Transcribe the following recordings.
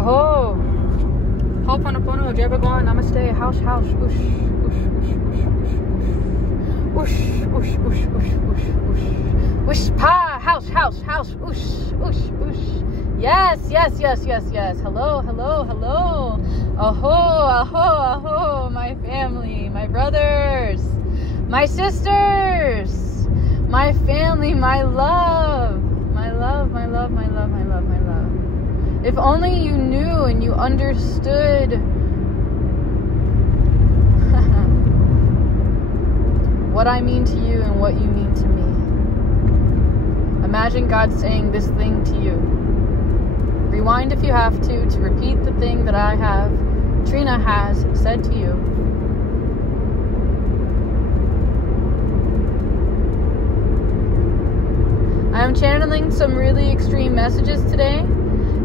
Aho. Ho'oponopono, Jai Bhagwan, Namaste, house, whoosh, whoosh, whoosh, whoosh, whoosh, whoosh, whoosh, whoosh, whoosh, pa, house, whoosh, whoosh, whoosh. Yes. Hello. Aho, my family, my brothers, my sisters, my family, my love. If only you knew and you understood what I mean to you and what you mean to me. Imagine God saying this thing to you. Rewind if you have to repeat the thing that Trina has said to you. I am channeling some really extreme messages today,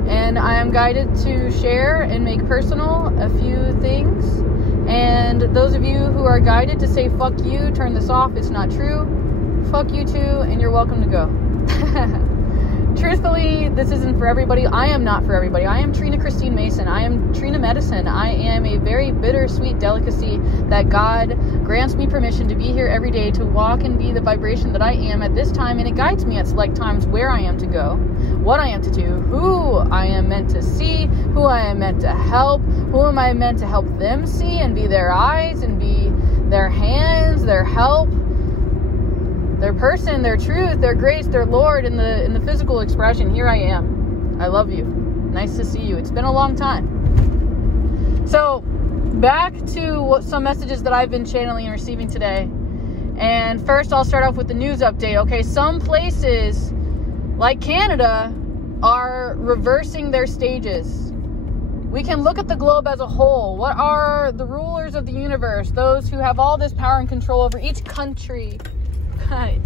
and I am guided to share and make personal a few things. And those of you who are guided to say, fuck you, turn this off, it's not true. Fuck you too, and you're welcome to go. Truthfully, this isn't for everybody. I am not for everybody. I am Trina Christine Mason. I am Trina Medicine. I am a very bittersweet delicacy that God grants me permission to be here every day, to walk and be the vibration that I am at this time, and it guides me at select times where I am to go, what I am to do, who I am meant to see, who I am meant to help, who am I meant to help them see and be their eyes and be their hands, their help, their person, their truth, their grace, their Lord in the physical expression. Here I am. I love you. Nice to see you. It's been a long time. So back to some messages that I've been channeling and receiving today. And first I'll start off with the news update. Okay, some places like Canada are reversing their stages. We can look at the globe as a whole. What are the rulers of the universe? Those who have all this power and control over each country,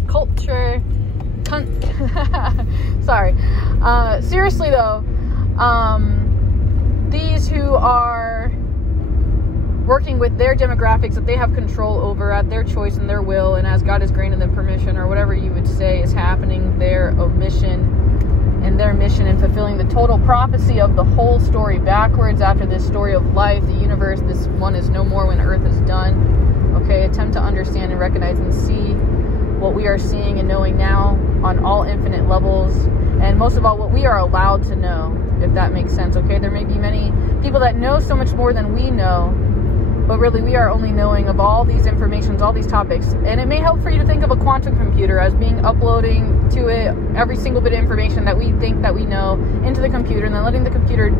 culture, sorry. Seriously though, these who are working with their demographics that they have control over at their choice and their will, and as God has granted them permission, or whatever you would say is happening, their omission and their mission in fulfilling the total prophecy of the whole story backwards after this story of life, the universe, this one is no more when earth is done. Okay, attempt to understand and recognize and see what we are seeing and knowing now on all infinite levels, and most of all what we are allowed to know, if that makes sense. Okay, there may be many people that know so much more than we know, but really we are only knowing of all these informations, all these topics. And it may help for you to think of a quantum computer as being uploading to it every single bit of information that we think that we know into the computer, and then letting the computer,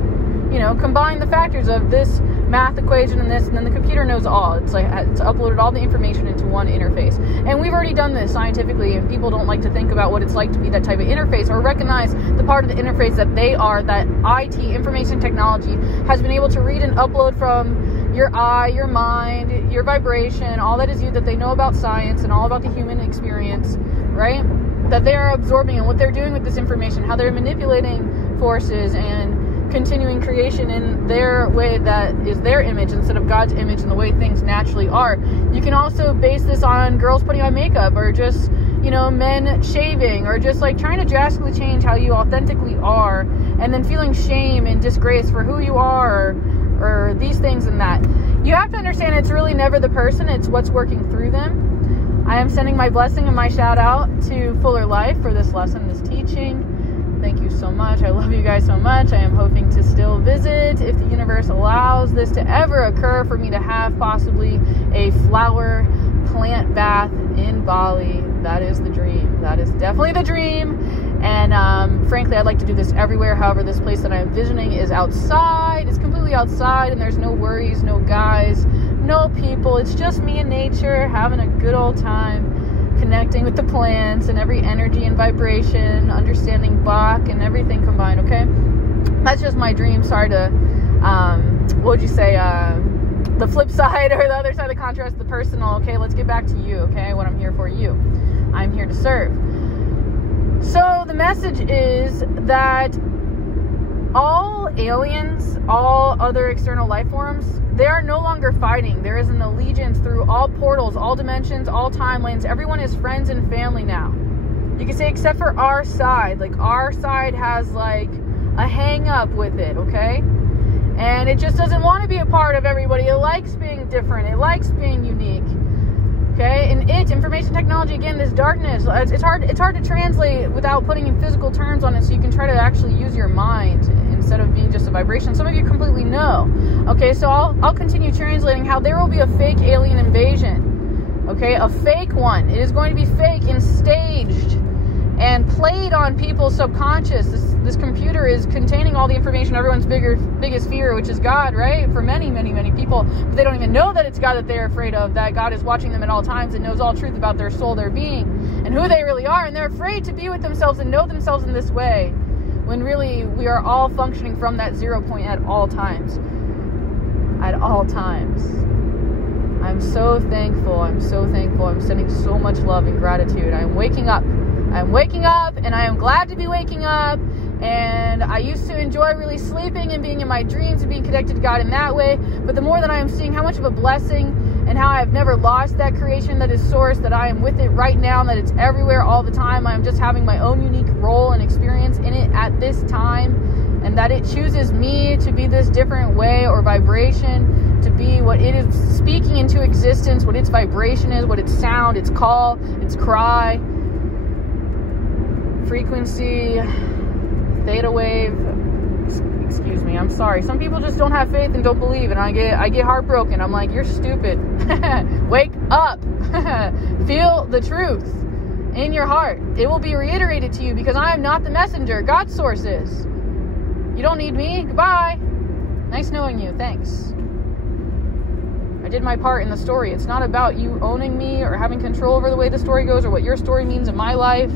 combine the factors of this math equation and this, and then the computer knows all. It's like it's uploaded all the information into one interface. And we've already done this scientifically, and people don't like to think about what it's like to be that type of interface, or recognize the part of the interface that they are, that IT, information technology, has been able to read and upload from your eye, your mind, your vibration, all that is you, that they know about science and all about the human experience, right? That they are absorbing, and what they're doing with this information, how they're manipulating forces and continuing creation in their way that is their image instead of God's image and the way things naturally are. You can also base this on girls putting on makeup, or just, men shaving, or just like trying to drastically change how you authentically are, and then feeling shame and disgrace for who you are, or these things and that. You have to understand it's really never the person, it's what's working through them. I am sending my blessing and my shout out to Fuller Life for this lesson, this teaching. Thank you so much. I love you guys so much. I am hoping to still visit, if the universe allows this to ever occur, for me to have possibly a flower plant bath in Bali. That is the dream. That is definitely the dream. And frankly, I'd like to do this everywhere. However, this place that I'm envisioning is outside. It's completely outside, and there's no worries, no guys, no people. It's just me and nature having a good old time, connecting with the plants and every energy and vibration, understanding Bach and everything combined. Okay, that's just my dream. Sorry to what would you say, the flip side, or the other side of the contrast, the personal. Okay, let's get back to you. Okay, what I'm here for, you. I'm here to serve. So the message is that all aliens, all other external life forms, they are no longer fighting. There is an allegiance through all portals, all dimensions, all timelines. Everyone is friends and family now. You can say except for our side. Like, our side has like a hang up with it, okay? And it just doesn't want to be a part of everybody. It likes being different. It likes being unique. Okay? And information technology, again, this darkness, it's hard to translate without putting in physical terms on it, so you can try to actually use your mind instead of being just a vibration. Some of you completely know. Okay, so I'll continue translating how there will be a fake alien invasion. Okay, a fake one. It is going to be fake and staged and played on people's subconscious. This computer is containing all the information, everyone's biggest fear, which is God, right? For many, many, many people. But they don't even know that it's God that they're afraid of, that God is watching them at all times and knows all truth about their soul, their being, and who they really are. And they're afraid to be with themselves and know themselves in this way, when really we are all functioning from that 0 point at all times. At all times. I'm so thankful. I'm so thankful. I'm sending so much love and gratitude. I'm waking up. I'm waking up, and I am glad to be waking up. And I used to enjoy really sleeping and being in my dreams and being connected to God in that way. But the more that I am seeing how much of a blessing and how I've never lost that creation that is source, that I am with it right now, and that it's everywhere all the time. I'm just having my own unique role and experience in it at this time. And that it chooses me to be this different way or vibration, to be what it is speaking into existence, what its vibration is, what its sound, its call, its cry, frequency, theta wave. Excuse me, I'm sorry. Some people just don't have faith and don't believe, and I get heartbroken. I'm like, you're stupid. Wake up. Feel the truth in your heart. It will be reiterated to you, because I am not the messenger. God's source is. You don't need me. Goodbye. Nice knowing you. Thanks. I did my part in the story. It's not about you owning me or having control over the way the story goes or what your story means in my life,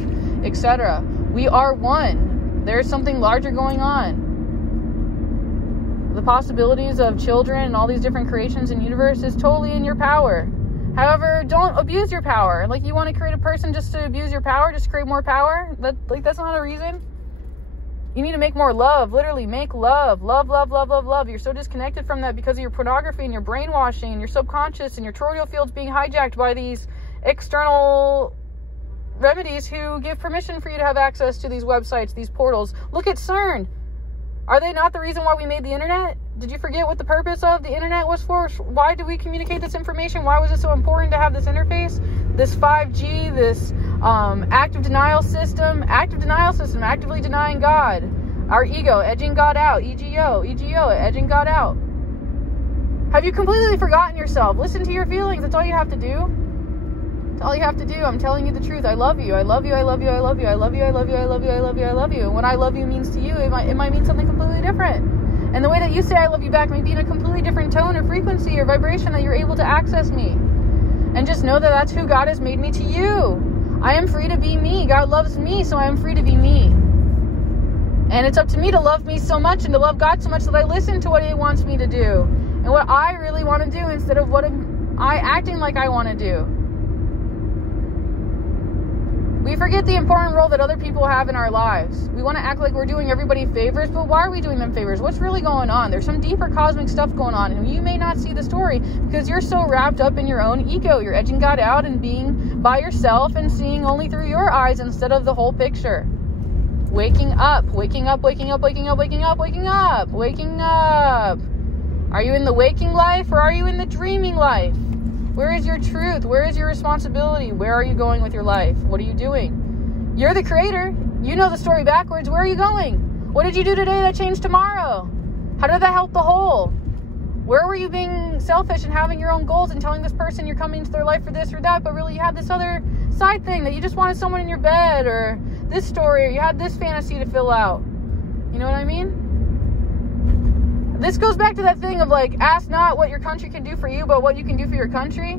etc. We are one. There's something larger going on. The possibilities of children and all these different creations in the universe is totally in your power. However, don't abuse your power. Like, you want to create a person just to abuse your power, just to create more power? That's not a reason. You need to make more love. Literally, make love. Love, love, love, love, love. You're so disconnected from that because of your pornography and your brainwashing and your subconscious and your toroidal fields being hijacked by these external remedies who give permission for you to have access to these websites, these portals. Look at CERN. Are they not the reason why we made the internet? Did you forget what the purpose of the internet was for? Why do we communicate this information? Why was it so important to have this interface? This 5G, this active denial system, actively denying God. Our ego, edging God out. EGO, edging God out. Have you completely forgotten yourself? Listen to your feelings. That's all you have to do. That's all you have to do. I'm telling you the truth. I love you. I love you. I love you. I love you. I love you. I love you. I love you. I love you. I love you. And what I love you means to you, it might mean something completely different. And the way that you say I love you back may be in a completely different tone or frequency or vibration that you're able to access me. And just know that that's who God has made me to you. I am free to be me. God loves me, so I am free to be me. And it's up to me to love me so much and to love God so much that I listen to what He wants me to do. And what I really want to do instead of what I acting like I want to do. We forget the important role that other people have in our lives. We want to act like we're doing everybody favors, but why are we doing them favors? What's really going on? There's some deeper cosmic stuff going on, and you may not see the story because you're so wrapped up in your own ego. You're edging God out and being by yourself and seeing only through your eyes instead of the whole picture. Waking up, waking up, waking up, waking up, waking up, waking up, waking up. Are you in the waking life or are you in the dreaming life? Where is your truth? Where is your responsibility? Where are you going with your life? What are you doing? You're the creator. You know the story backwards. Where are you going? What did you do today that changed tomorrow? How did that help the whole? Where were you being selfish and having your own goals and telling this person you're coming into their life for this or that, but really you had this other side thing that you just wanted someone in your bed, or this story, or you had this fantasy to fill out? You know what I mean? This goes back to that thing of like, ask not what your country can do for you, but what you can do for your country.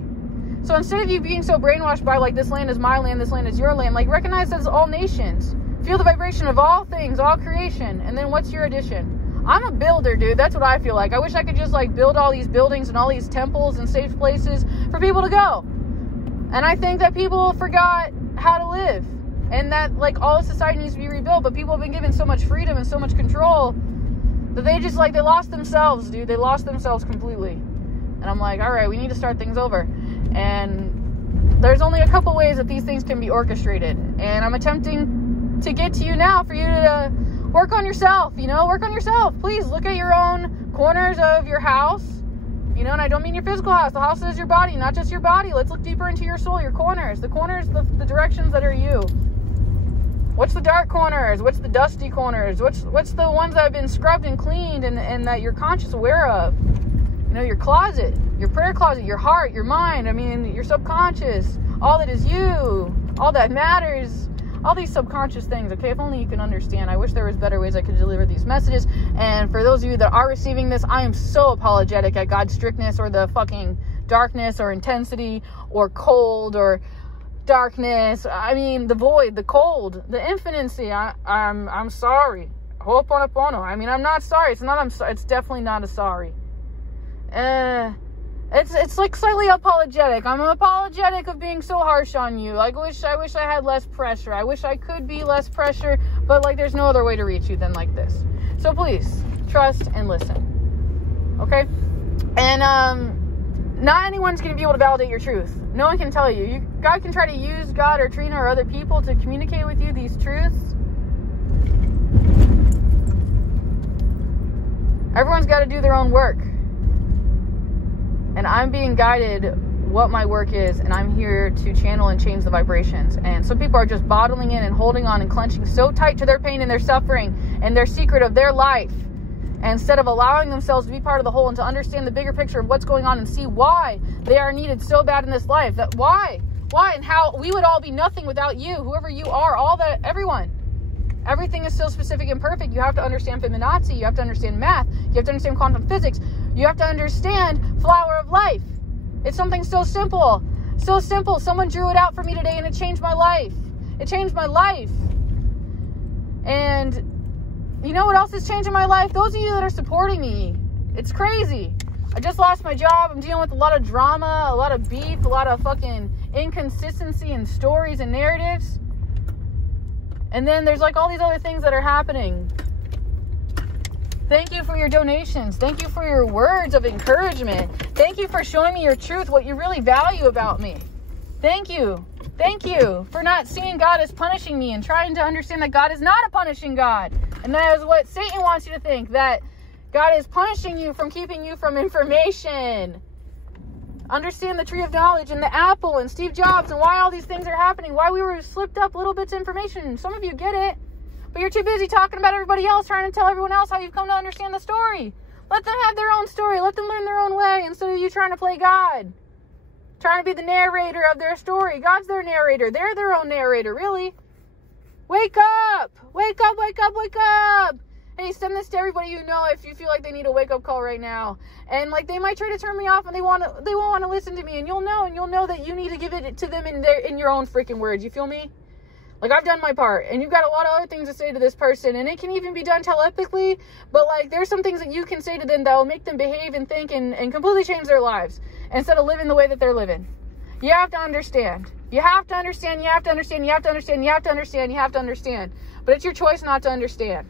So instead of you being so brainwashed by like, this land is my land, this land is your land, like recognize that it's all nations. Feel the vibration of all things, all creation. And then what's your addition? I'm a builder, dude. That's what I feel like. I wish I could just like build all these buildings and all these temples and safe places for people to go. And I think that people forgot how to live. And that like all of society needs to be rebuilt. But people have been given so much freedom and so much control that they just like, they lost themselves, dude. They lost themselves completely. And I'm like, all right, we need to start things over. And there's only a couple ways that these things can be orchestrated. And I'm attempting to get to you now for you to work on yourself, work on yourself. Please look at your own corners of your house, and I don't mean your physical house. The house is your body, not just your body. Let's look deeper into your soul, your corners, the directions that are you. What's the dark corners? What's the dusty corners? What's the ones that have been scrubbed and cleaned and that you're conscious aware of? Your closet, your prayer closet, your heart, your mind, your subconscious, all that is you, all that matters, all these subconscious things, okay? If only you can understand. I wish there was better ways I could deliver these messages. And for those of you that are receiving this, I am so apologetic at God's strictness or the fucking darkness or intensity or cold or darkness. The void, the cold, the infinity. I'm sorry. Ho'oponopono. I'm not sorry. It's definitely not a sorry. It's like slightly apologetic. I'm apologetic of being so harsh on you. I wish I had less pressure. I wish I could be less pressure, but there's no other way to reach you than like this. So please trust and listen. Okay? And not anyone's going to be able to validate your truth. No one can tell you. God can try to use God or Trina or other people to communicate with you these truths. Everyone's got to do their own work. And I'm being guided what my work is, and I'm here to channel and change the vibrations. And some people are just bottling in and holding on and clenching so tight to their pain and their suffering and their secret of their life, instead of allowing themselves to be part of the whole and to understand the bigger picture of what's going on and see why they are needed so bad in this life. That why, and how we would all be nothing without you, whoever you are, everyone. Everything is so specific and perfect. You have to understand Fibonacci. You have to understand math. You have to understand quantum physics. You have to understand flower of life. It's something so simple. So simple. Someone drew it out for me today and it changed my life. It changed my life. And you know what else is changing my life? Those of you that are supporting me. It's crazy. I just lost my job. I'm dealing with a lot of drama, a lot of beef, a lot of fucking inconsistency in stories and narratives. And then there's all these other things that are happening. Thank you for your donations. Thank you for your words of encouragement. Thank you for showing me your truth, what you really value about me. Thank you. Thank you for not seeing God as punishing me and trying to understand that God is not a punishing God. And that is what Satan wants you to think, that God is punishing you from keeping you from information. Understand the tree of knowledge and the apple and Steve Jobs and why all these things are happening, why we were slipped up little bits of information. Some of you get it. But you're too busy talking about everybody else, trying to tell everyone else how you've come to understand the story. Let them have their own story. Let them learn their own way instead of you trying to play God. Trying to be the narrator of their story. God's their narrator. They're their own narrator, really. Wake up! Wake up, wake up, wake up! Hey, send this to everybody you know if you feel like they need a wake-up call right now. And they might try to turn me off and they won't want to listen to me. And you'll know that you need to give it to them in your own freaking words. You feel me? I've done my part, and you've got a lot of other things to say to this person, and it can even be done telepathically, but there's some things that you can say to them that will make them behave and think and completely change their lives instead of living the way that they're living. You have to understand. You have to understand, you have to understand, you have to understand, you have to understand, you have to understand. But it's your choice not to understand.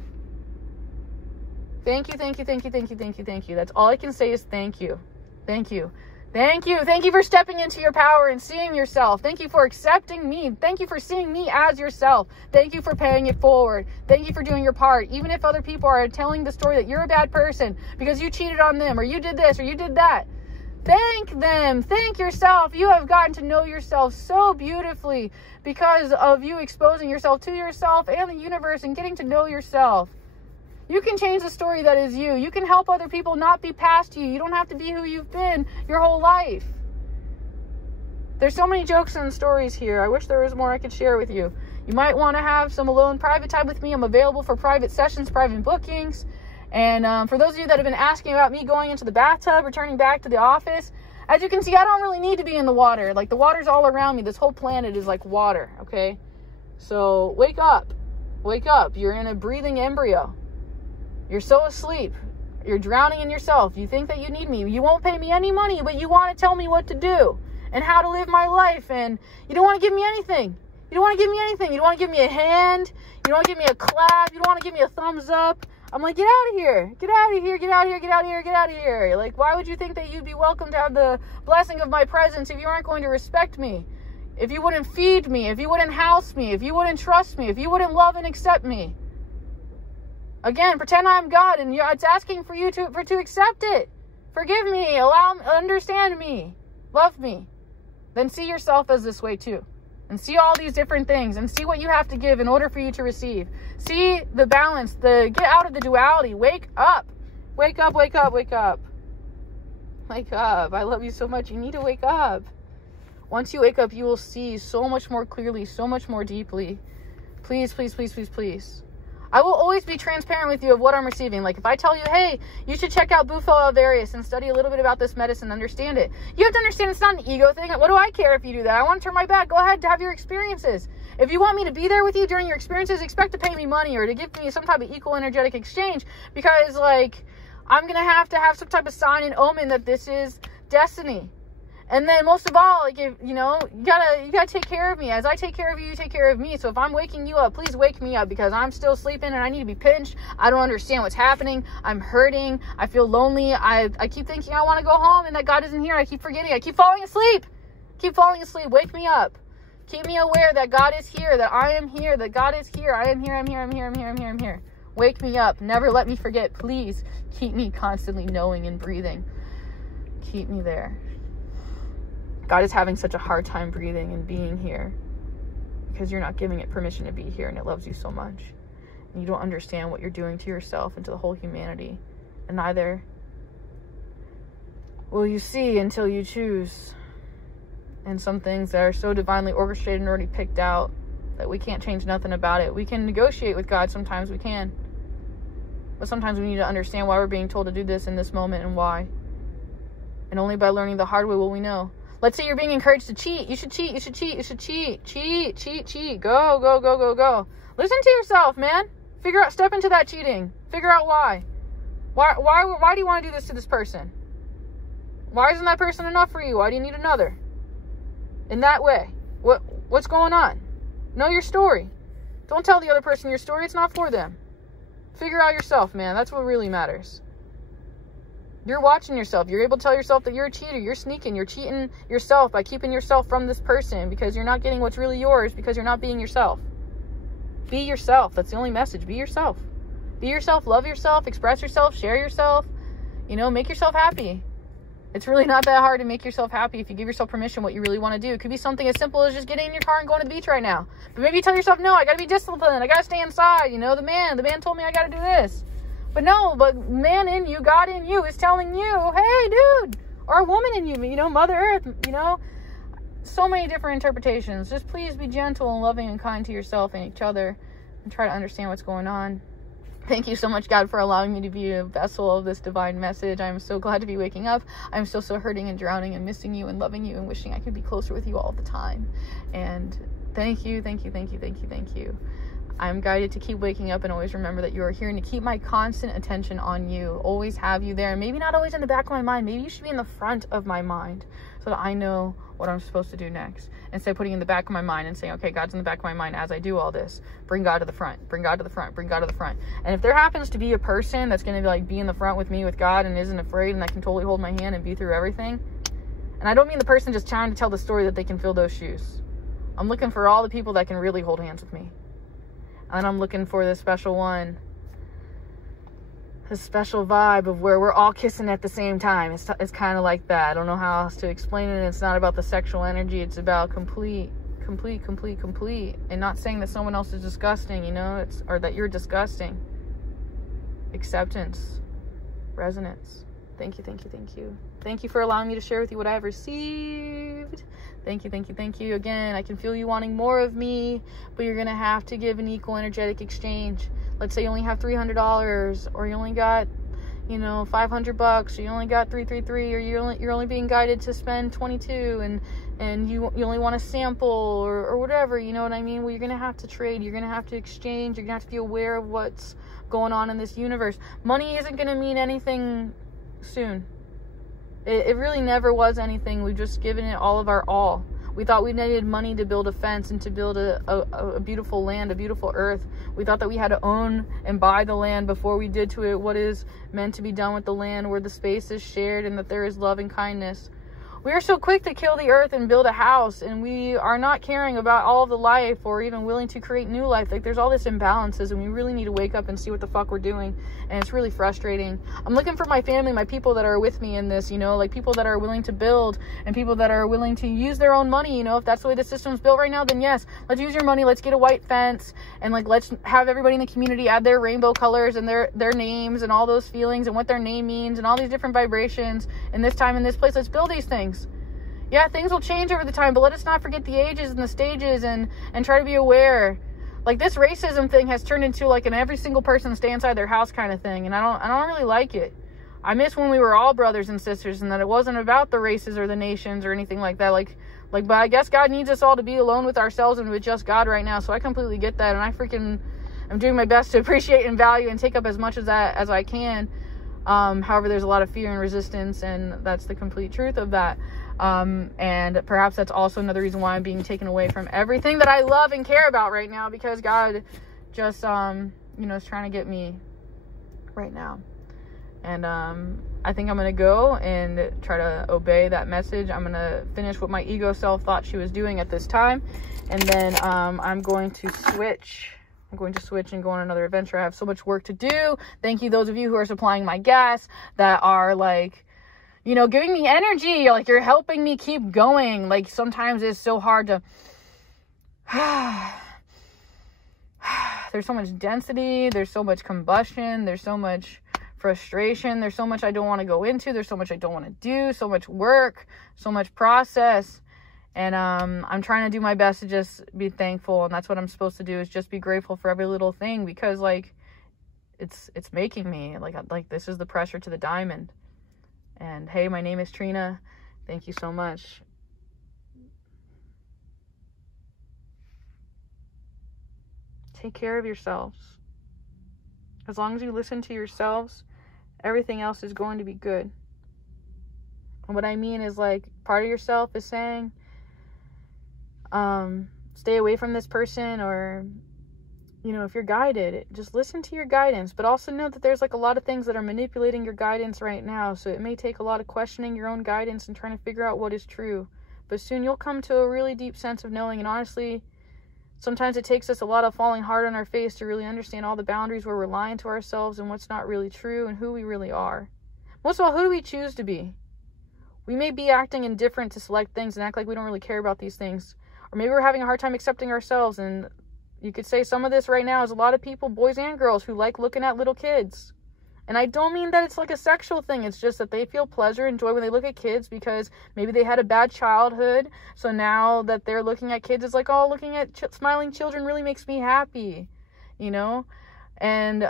Thank you, thank you, thank you, thank you, thank you, thank you. That's all I can say is thank you. Thank you. Thank you. Thank you for stepping into your power and seeing yourself. Thank you for accepting me. Thank you for seeing me as yourself. Thank you for paying it forward. Thank you for doing your part. Even if other people are telling the story that you're a bad person because you cheated on them or you did this or you did that. Thank them. Thank yourself. You have gotten to know yourself so beautifully because of you exposing yourself to yourself and the universe and getting to know yourself. You can change the story that is you. You can help other people not be past you. You don't have to be who you've been your whole life. There's so many jokes and stories here. I wish there was more I could share with you. You might want to have some alone private time with me. I'm available for private sessions, private bookings. And for those of you that have been asking about me going into the bathtub, returning back to the office, as you can see, I don't really need to be in the water. The water's all around me. This whole planet is like water, okay? So wake up. Wake up. You're in a breathing embryo. You're so asleep. You're drowning in yourself. You think that you need me. You won't pay me any money, but you want to tell me what to do and how to live my life. And you don't want to give me anything. You don't want to give me anything. You don't want to give me a hand. You don't want to give me a clap. You don't want to give me a thumbs up. I'm like, get out of here. Get out of here. Get out of here. Get out of here. Get out of here. Why would you think that you'd be welcome to have the blessing of my presence if you aren't going to respect me? If you wouldn't feed me? If you wouldn't house me? If you wouldn't trust me? If you wouldn't love and accept me? Again, pretend I'm God, and it's asking for you to accept it. Forgive me, understand me, love me. Then see yourself as this way too. And see all these different things, and see what you have to give in order for you to receive. See the balance, get out of the duality. Wake up. Wake up, wake up, wake up. Wake up. I love you so much. You need to wake up. Once you wake up, you will see so much more clearly, so much more deeply. Please, please, please, please, please. I will always be transparent with you of what I'm receiving. Like if I tell you, hey, you should check out Bufo Alvarius and study a little bit about this medicine, understand it. You have to understand it's not an ego thing. What do I care if you do that? I want to turn my back. Go ahead to have your experiences. If you want me to be there with you during your experiences, expect to pay me money or to give me some type of equal energetic exchange, because like I'm going to have some type of sign and omen that this is destiny. And then most of all, like, if, you gotta take care of me. As I take care of you, you take care of me. So if I'm waking you up, please wake me up, because I'm still sleeping and I need to be pinched. I don't understand what's happening. I'm hurting. I feel lonely. I keep thinking I want to go home and that God isn't here. I keep forgetting. I keep falling asleep. Keep falling asleep. Wake me up. Keep me aware that God is here, that I am here, that God is here. I am here. I'm here. I'm here. I'm here. I'm here. I'm here. Wake me up. Never let me forget. Please keep me constantly knowing and breathing. Keep me there. God is having such a hard time breathing and being here because you're not giving it permission to be here, and it loves you so much. And you don't understand what you're doing to yourself and to the whole humanity. And neither will you see until you choose. And some things that are so divinely orchestrated and already picked out that we can't change nothing about it. We can negotiate with God. Sometimes we can. But sometimes we need to understand why we're being told to do this in this moment and why. And only by learning the hard way will we know. Let's say you're being encouraged to cheat. You should cheat. You should cheat. You should cheat. Cheat, cheat, cheat. Go, go, go, go, go. Listen to yourself, man. Step into that cheating. Figure out why. Why do you want to do this to this person? Why isn't that person enough for you? Why do you need another? In that way. What's going on? Know your story. Don't tell the other person your story. It's not for them. Figure out yourself, man. That's what really matters. You're watching yourself. You're able to tell yourself that you're a cheater. You're sneaking. You're cheating yourself by keeping yourself from this person because you're not getting what's really yours because you're not being yourself. Be yourself. That's the only message. Be yourself. Be yourself. Love yourself. Express yourself. Share yourself. Make yourself happy. It's really not that hard to make yourself happy if you give yourself permission what you really want to do. It could be something as simple as just getting in your car and going to the beach right now. But maybe you tell yourself, no, I got to be disciplined. I got to stay inside. The man told me I got to do this. But man in you, God in you is telling you, hey, dude, or a woman in you, Mother Earth, so many different interpretations. Just please be gentle and loving and kind to yourself and each other and try to understand what's going on. Thank you so much, God, for allowing me to be a vessel of this divine message. I'm so glad to be waking up. I'm still so hurting and drowning and missing you and loving you and wishing I could be closer with you all the time. And thank you, thank you, thank you, thank you, thank you. I'm guided to keep waking up and always remember that you are here and to keep my constant attention on you. Always have you there. Maybe not always in the back of my mind. Maybe you should be in the front of my mind so that I know what I'm supposed to do next. Instead of putting it in the back of my mind and saying, okay, God's in the back of my mind as I do all this. Bring God to the front. Bring God to the front. Bring God to the front. And if there happens to be a person that's going to be in the front with me with God and isn't afraid and that can totally hold my hand and be through everything. And I don't mean the person just trying to tell the story that they can fill those shoes. I'm looking for all the people that can really hold hands with me. And I'm looking for this special one. This special vibe of where we're all kissing at the same time. It's kind of like that. I don't know how else to explain it. It's not about the sexual energy. It's about complete. And not saying that someone else is disgusting, or that you're disgusting. Acceptance. Resonance. Thank you, thank you, thank you. Thank you for allowing me to share with you what I have received. Thank you, thank you, thank you. Again, I can feel you wanting more of me, but you're going to have to give an equal energetic exchange. Let's say you only have $300, or you only got, $500, or you only got 333, or you're only being guided to spend 22, and you only want a sample, or whatever, you know what I mean? Well, you're going to have to trade. You're going to have to exchange. You're going to have to be aware of what's going on in this universe. Money isn't going to mean anything soon. It really never was anything. We've just given it all of our all. We thought we needed money to build a fence and to build a beautiful land, a beautiful earth. We thought that we had to own and buy the land before we did to it what is meant to be done with the land, where the space is shared and that there is love and kindness. We are so quick to kill the earth and build a house, and we are not caring about all of the life or even willing to create new life. Like, there's all this imbalances, and we really need to wake up and see what the fuck we're doing, and it's really frustrating. I'm looking for my family, my people that are with me in this, you know, like people that are willing to build and people that are willing to use their own money. You know, if that's the way the system's built right now, then yes, let's use your money. Let's get a white fence, and like, let's have everybody in the community add their rainbow colors and their names and all those feelings and what their name means and all these different vibrations in this time, in this place. Let's build these things. Yeah, things will change over the time, but let us not forget the ages and the stages, and try to be aware. Like, this racism thing has turned into like an every single person stay inside their house kind of thing, and I don't really like it. I miss when we were all brothers and sisters, and that it wasn't about the races or the nations or anything like that. Like, but I guess God needs us all to be alone with ourselves and with just God right now. So I completely get that, and I'm doing my best to appreciate and value and take up as much of that as I can. However, there's a lot of fear and resistance, and that's the complete truth of that. And perhaps that's also another reason why I'm being taken away from everything that I love and care about right now, because God just, you know, is trying to get me right now. And, I think I'm going to go and try to obey that message. I'm going to finish what my ego self thought she was doing at this time. And then, I'm going to switch and go on another adventure. I have so much work to do. Thank you, those of you who are supplying my gas, that are like, you know, giving me energy. Like, you're helping me keep going. Like, sometimes it's so hard to there's so much density, there's so much combustion, there's so much frustration, there's so much I don't want to go into, there's so much I don't want to do, so much work, so much process. And I'm trying to do my best to just be thankful, and that's what I'm supposed to do, is just be grateful for every little thing, because like it's making me like this is the pressure to the diamond. And hey, my name is Trina. Thank you so much. Take care of yourselves. As long as you listen to yourselves, everything else is going to be good. And what I mean is, like, part of yourself is saying, stay away from this person, or, you know, if you're guided, just listen to your guidance, but also know that there's like a lot of things that are manipulating your guidance right now. So it may take a lot of questioning your own guidance and trying to figure out what is true, but soon you'll come to a really deep sense of knowing. And honestly, sometimes it takes us a lot of falling hard on our face to really understand all the boundaries where we're lying to ourselves and what's not really true and who we really are. Most of all, who do we choose to be? We may be acting indifferent to select things and act like we don't really care about these things. Or maybe we're having a hard time accepting ourselves. And you could say some of this right now is a lot of people, boys and girls, who like looking at little kids. And I don't mean that it's like a sexual thing. It's just that they feel pleasure and joy when they look at kids, because maybe they had a bad childhood. So now that they're looking at kids, it's like, oh, looking at smiling children really makes me happy, you know? And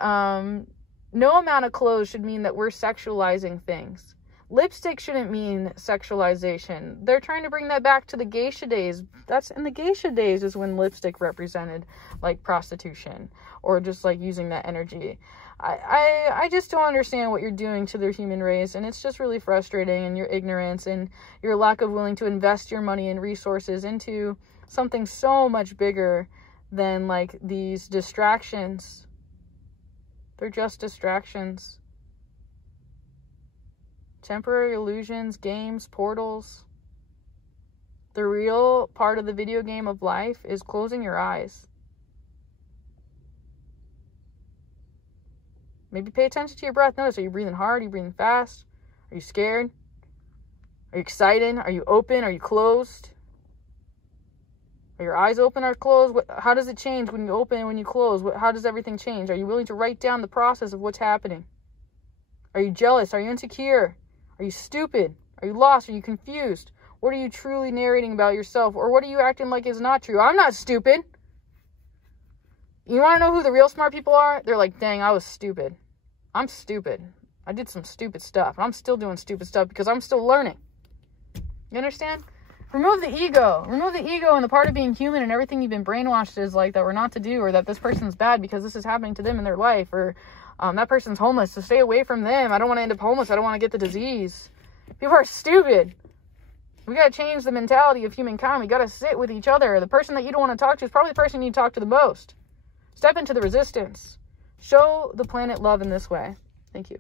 no amount of clothes should mean that we're sexualizing things. Lipstick shouldn't mean sexualization. They're trying to bring that back to the geisha days. That's in the geisha days is when lipstick represented like prostitution, or just like using that energy. I just don't understand what you're doing to the human race, and it's just really frustrating, and your ignorance and your lack of willing to invest your money and resources into something so much bigger than like these distractions. They're just distractions. Temporary illusions, games, portals. The real part of the video game of life is closing your eyes. Maybe pay attention to your breath. Notice, are you breathing hard? Are you breathing fast? Are you scared? Are you excited? Are you open? Are you closed? Are your eyes open or closed? How does it change when you open and when you close? How does everything change? Are you willing to write down the process of what's happening? Are you jealous? Are you insecure? Are you stupid? Are you lost? Are you confused? What are you truly narrating about yourself? Or what are you acting like is not true? I'm not stupid. You want to know who the real smart people are? They're like, dang, I was stupid. I'm stupid. I did some stupid stuff. I'm still doing stupid stuff because I'm still learning. You understand? Remove the ego. Remove the ego and the part of being human, and everything you've been brainwashed is like that we're not to do, or that this person's bad because this is happening to them in their life, or that person's homeless, so stay away from them. I don't want to end up homeless. I don't want to get the disease. People are stupid. We got to change the mentality of humankind. We got to sit with each other. The person that you don't want to talk to is probably the person you need to talk to the most. Step into the resistance. Show the planet love in this way. Thank you.